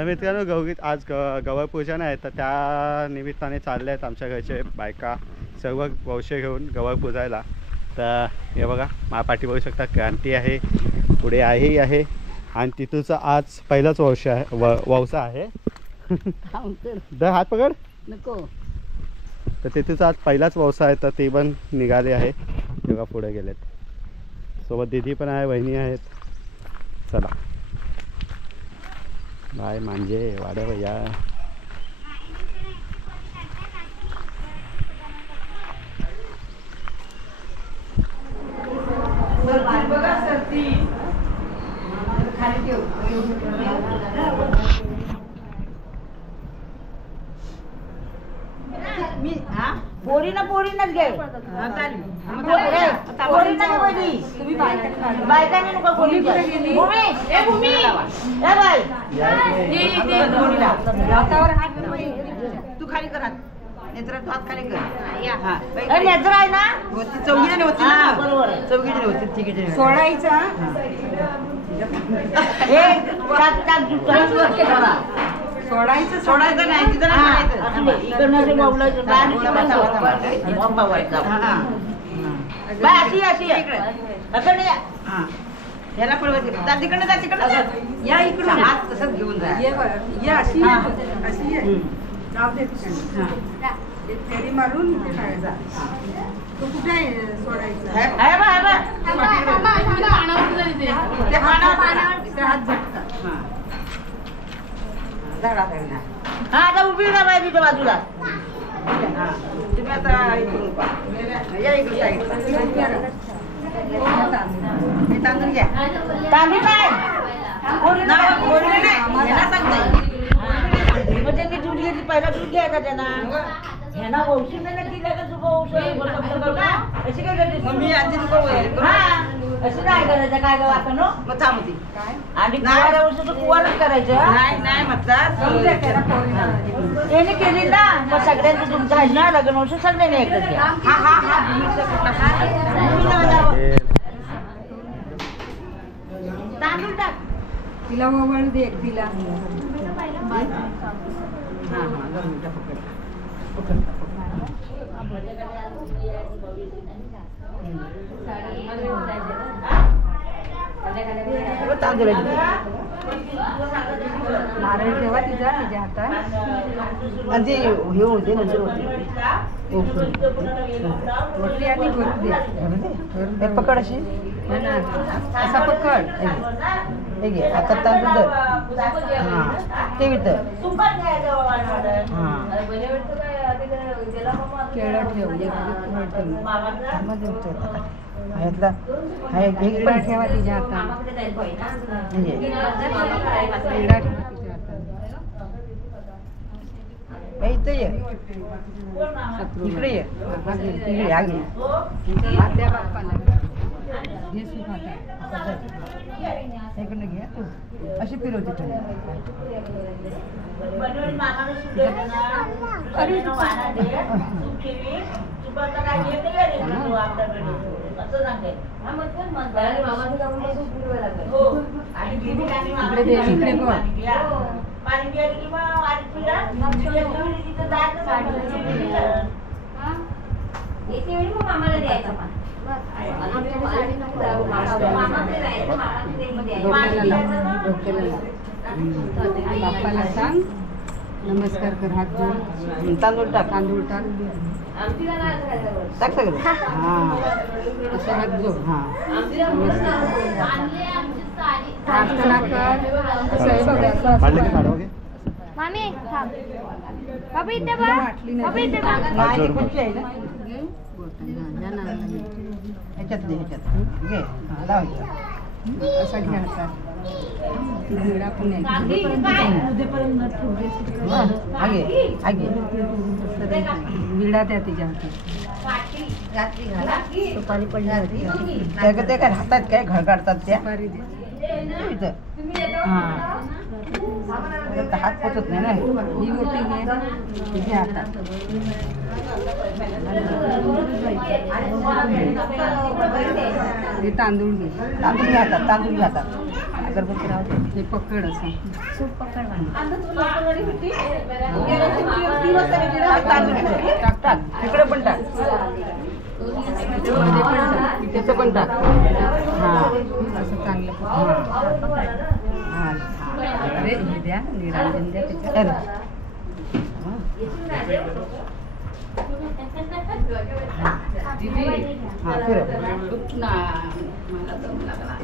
तर मित्रांनो गौरीत आज गौर पूजन आहे, तर त्या निमित्ताने चालले आहेत आमच्या घरचे बायका सर्व वंशे घेऊन गौर पूजायला. तर हे बघा माझ्या पाठी बघू शकता क्रांती आहे, पुढे आईही आहे आणि तिथूनचा आज पहिलाच वंशा आहे. हात पकड नको. तर तिथूनचा आज पहिलाच वंशा आहे, तर ते पण निघाले आहे तेव्हा पुढे गेलेत. सोबत दीदी पण आहे, बहिणी आहेत. चला बाय मांजे वाड्या भैया. पोरीनच घे. बायकांनी नको कोणी तू खाली कर नेत्रात हात खाली कर. नेत्र आहे ना चौघीने होती ना बरोबर चौघीने होती तिघीने सोडायचा. सोडायचं नाही तिथं याला पळवायचं तिकडनं जा तिकडनं या इकडून हात तसंच घेऊन जा. फेरी मारून तो कुठे आहे सोडायचं हात झटका. हा आता उभी ना बाई तुझ्या बाजूला. तुम्ही आता या इकडे तांदूळ घ्या. तांदूळ काय म्हणजे मी दूध घेतली पहिला दूध घ्यायचा त्यांना ह्यांना वंशी नाही दिलं का तुझं अशी काय करते मी आधी असं काय करायचं काय ग वाटतं मग थांबती आणि कुवाऱ्या वर्ष तर कुवारच करायचं नाही म्हणतात याने केली ना मग सगळ्यांचं तुमचं आहे ना लग्न वर्ष सगळ्यांनी एकच घ्या. तांदूळ टाक तिला वळू दे तिला. नारळ ठेवा तिच्या हातात आणि हे होते नंतर होते आणि भरू दे. पकड अशी असा पकड हे घे आता तांदूळ धर. हां ते वितर केळं ठेव ह्यातला एक पण ठेवा तिच्या हातात. इथं ये इकडे ये इकडे आगे इकडनं घे तू अशी फिरवते ठेव. बाप्पाला सांग नमस्कार कर हात जोड. तांदूळ टाक तांदूळ टाक टाक सगळं. हां असं हात जोड. हां प्रार्थना कर. असं आहे बघा मामी बाबा इथे बघ बाबा इथे बघ ह्याच्यात घे लावायचं असा घ्या असा विडा पण विडा द्या तिच्या सुपारी पडली होती ते काय राहतात काय घर काढतात त्या हात पोचत नाही ना. ही मोठी घे हातात तांदूळ घे तांदूळ घातात अगरबत्ती राहते हे पकड असं सूप पकड टाक टाक इकडे पण टाक त्याचं पण टाक हां असं चांगलं हां अरे द्या निरांजन द्या त्याच्यात हां फिरव ना मला दम लागला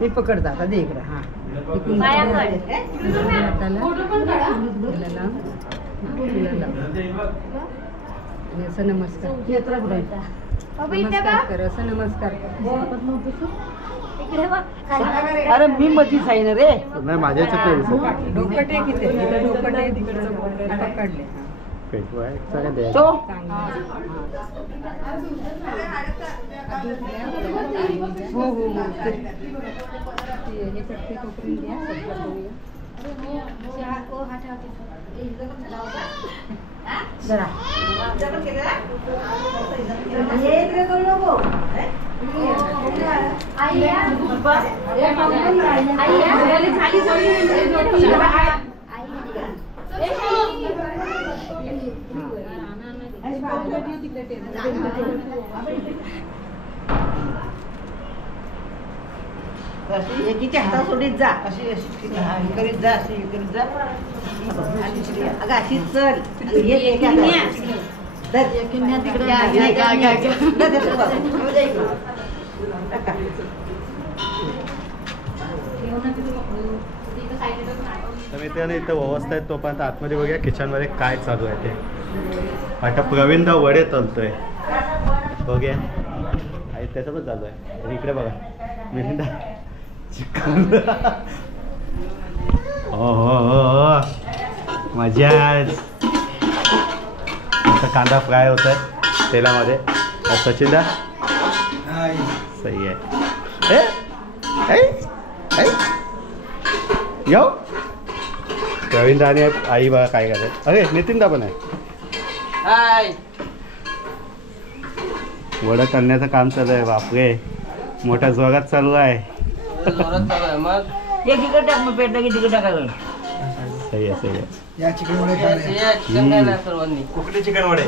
मी पकडता आता दे इकडे हां असं नमस्कार नमस्कार कर असं नमस्कार अरे मी मधीच आहे ना रे नाही माझ्या डोकं टेक इथे डोकं टेक तिकडचं पकडले तो हो हो जरा एकीच्या हाता सोडीत जा अशी अशी करीत जा अशी करीत जा अगं अशी चल तर मित्रांनो इथं व्यवस्था आहे तोपर्यंत आतमध्ये बघूया किचनमध्ये काय चालू आहे ते आता प्रवीणदा वडे तलतोय बघूया आणि त्याचं पण चालू आहे आणि इकडे बघा मिलिंदा चिकन हो हो हो मजा आता कांदा फ्राय होत आहे तेलामध्ये सचिनदा सही आहे येऊ प्रवीणदा आणि आई बघा काय करतात अरे नितीनदा पण आहे वडं करण्याचं काम चालू आहे बापरे मोठ्या जोरात चालू आहे मग एकीकडे टाक मग पेटलं की तिकडे टाकायचं सही आहे सही आहे या चिकन वडे कुकडी चिकन वडे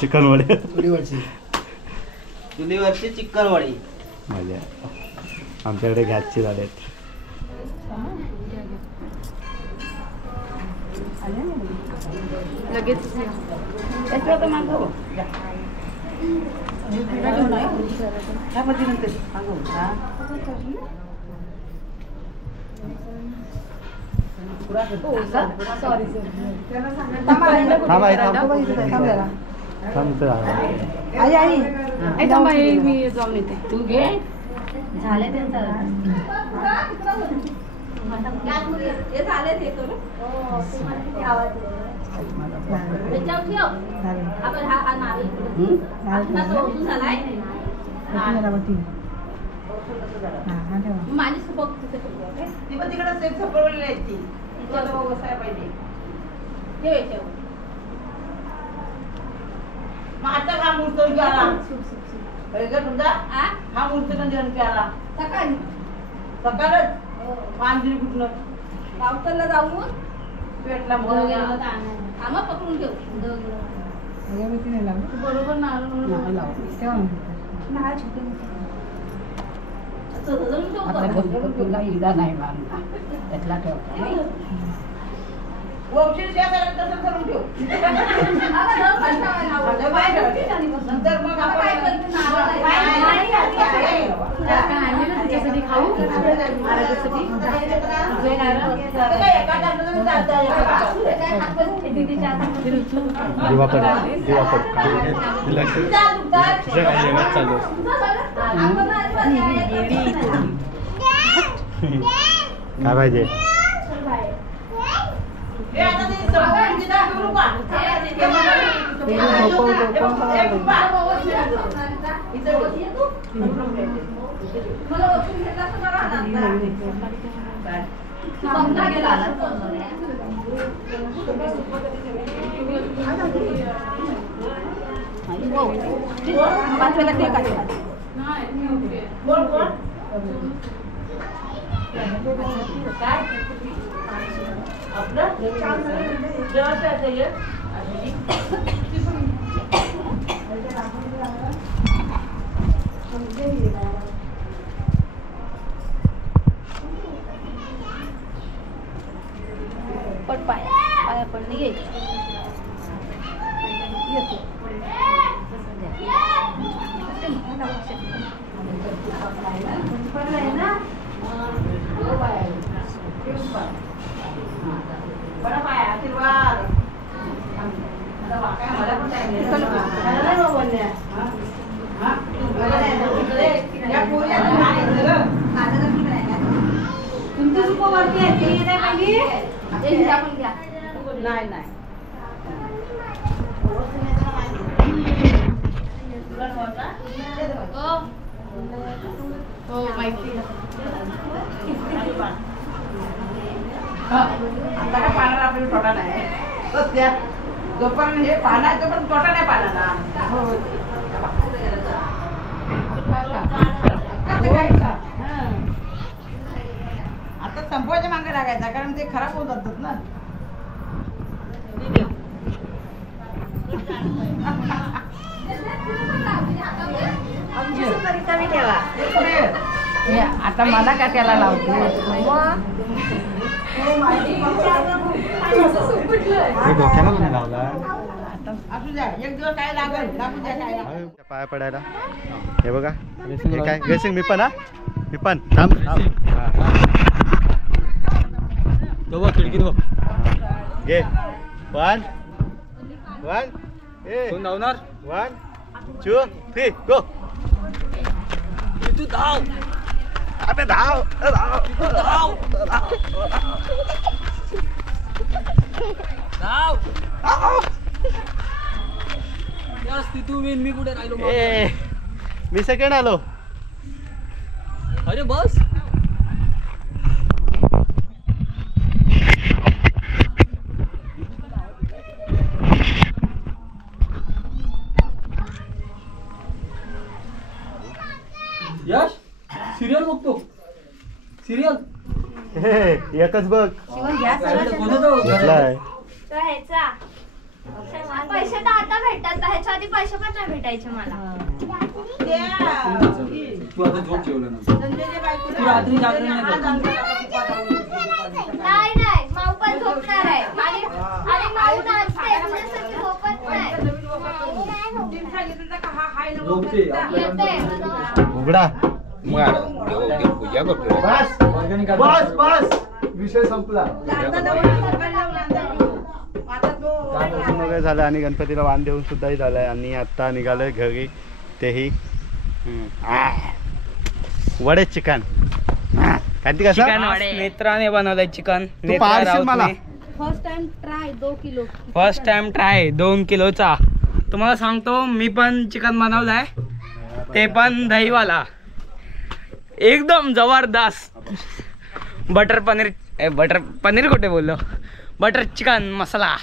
चिकन वडे चुलीवरची चिकन वडी मजा आहे. आमच्याकडे गॅसची झाले आहेत लगेच मी जाऊन येते तू घे झाले आता हा मूर्त गेला हा मूर्त जेवण केला सकाळी सकाळच पांजरी कुठलं गावतरला जाऊन पेटला आम्हा पकडून घेऊ बरोबर तुला इडा नाही मारला त्यातला ठेवता तसं करून ठेव नंतर मग काय पाहिजे पण पाया पडणे घ्यायची तुमचं सुप वरती नाही नाही आता काय पाण्याला आपल्याला तोटा नाही सध्या जोपर्यंत हे पानं आहे तोपर्यंत तोटा नाही पाण्याला आता संपवायच्या मागे लागायचा कारण ते खराब होत जातात ना आता मला का त्याला लावतो असू द्या एक दिवस काय लागेल लागू द्या काय लागेल पाया पडायला हे बघा हे काय गेसिंग मी पण मी पण थांब खिडकीत बघ घे 1 1 कोण धावणार 1 2 3 गो तू धाव अबे धाव धाव धाव यार तू विन मी कुठे राहिलो ए मी सेकंड आलो अरे बस यश सिरियल बघतो सिरियल एकच बघ कोणाचं घेतलाय पैसे तर आता भेटतात ह्याच्या आधी पैसे पण नाही भेटायचे मला तू आता झोप ठेवलं ना तू रात्री जागरण नाही नाही माऊ पण झोपणार आहे आणि माऊ नाचते तुझ्यासाठी झोपत नाही उघडा बस बस विषय संपला वगैरे झालं आणि गणपतीला वाण देऊन सुद्धाही झालंय आणि आता निघालोय घरी तेही वडे चिकन कांती कसा नेत्राने बनवलंय चिकन तू पाहशील मला first time try 2 kilo first time try 2 किलोचा तुम्हाला सांगतो मी पण चिकन बनवलंय ते पण दहीवाला एकदम जबरदस्त बटर पनीर कुठे बोललो बटर चिकन मसाला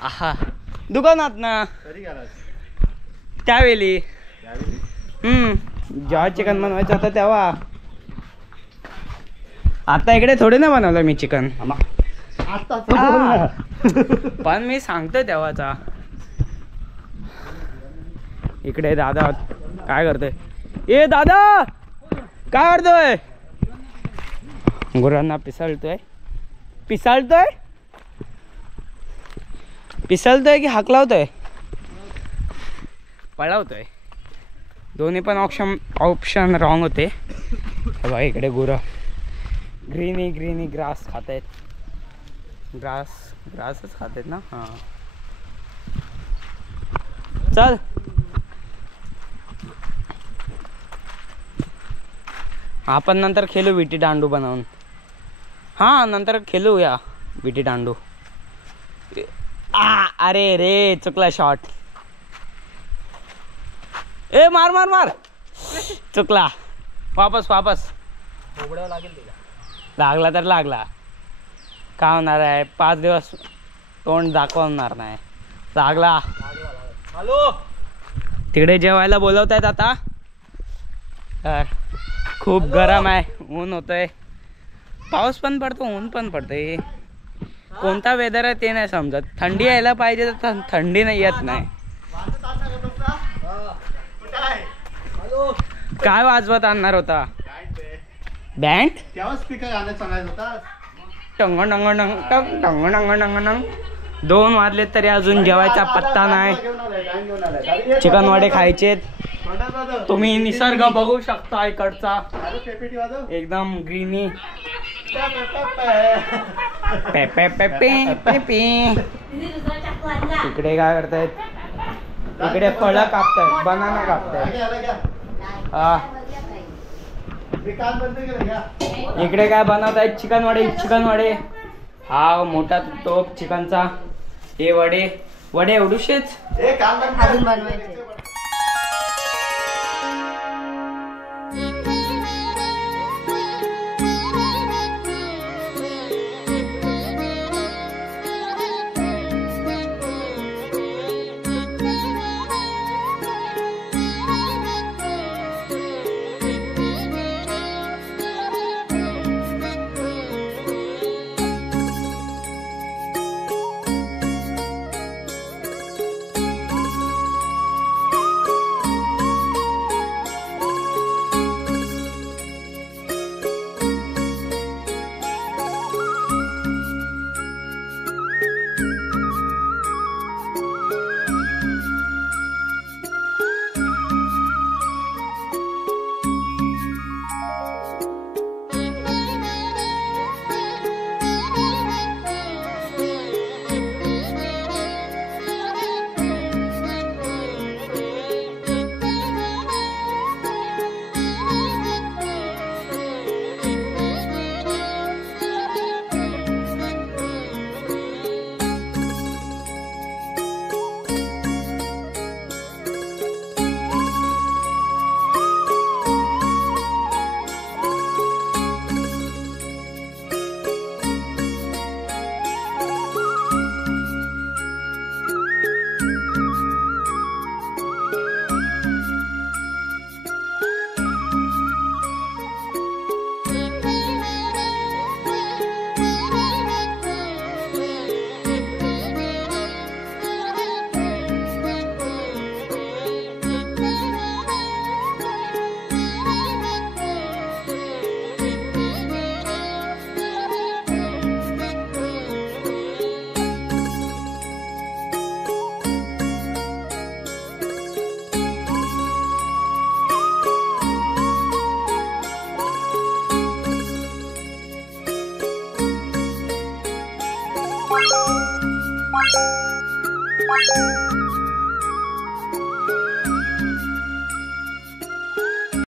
आहा दुकानात ना त्यावेळी जेव्हा चिकन बनवायचं होतं तेव्हा आता इकडे थोडे ना बनवलं मी चिकन पण मी सांगतोय तेव्हाचा इकडे दादा काय करतोय ए दादा काय करतोय गुरांना पिसाळतोय की हाकलावतोय पळवतोय दोन्ही पण ऑप्शन रॉंग होते बघा इकडे गुरं ग्रीनी ग्रास खात आहेत. ग्रासच खात आहेत ना. हां चल आपण नंतर खेळू विटी दांडू बनवून. हां नंतर खेळूया विटी दांडू. अरे रे चुकला शॉट. ए मार मार मार चुकला. वापस लागला तर लागला. काय होणार आहे 5 दिवस तोंड दाखवणार नाही. लागला. हॅलो तिकडे जेवायला बोलवतायत आता. तर खूप गरम आहे. ऊन होतंय. पाऊस पण पडतो ऊन पण पडतंय. कोणता वेदर आहे ते नाही समजत. थंडी यायला पाहिजे तर थंडी नाही येत नाही. काय वाजवत आणणार होता बँड. तेव्हा स्पीकर गाणं चालायचं होता. टंग टंग टंग टंग टंग टंग टंग टंग. 2 वाजले तरी अजून जेवायचा पत्ता नाही. चिकन वडे खायचे. तुम्ही निसर्ग बघू शकता इकडचा एकदम ग्रीनी. पे पे पे पे पे पे. इकडे काय करतायत. इकडे फळं कापतायत. बनाना कापतायत. हा इकडे काय बनवतायत चिकन वडे. हा मोठा टोप चिकनचा. हे वडे एवढूशेच अजून बनवायचे. Bye.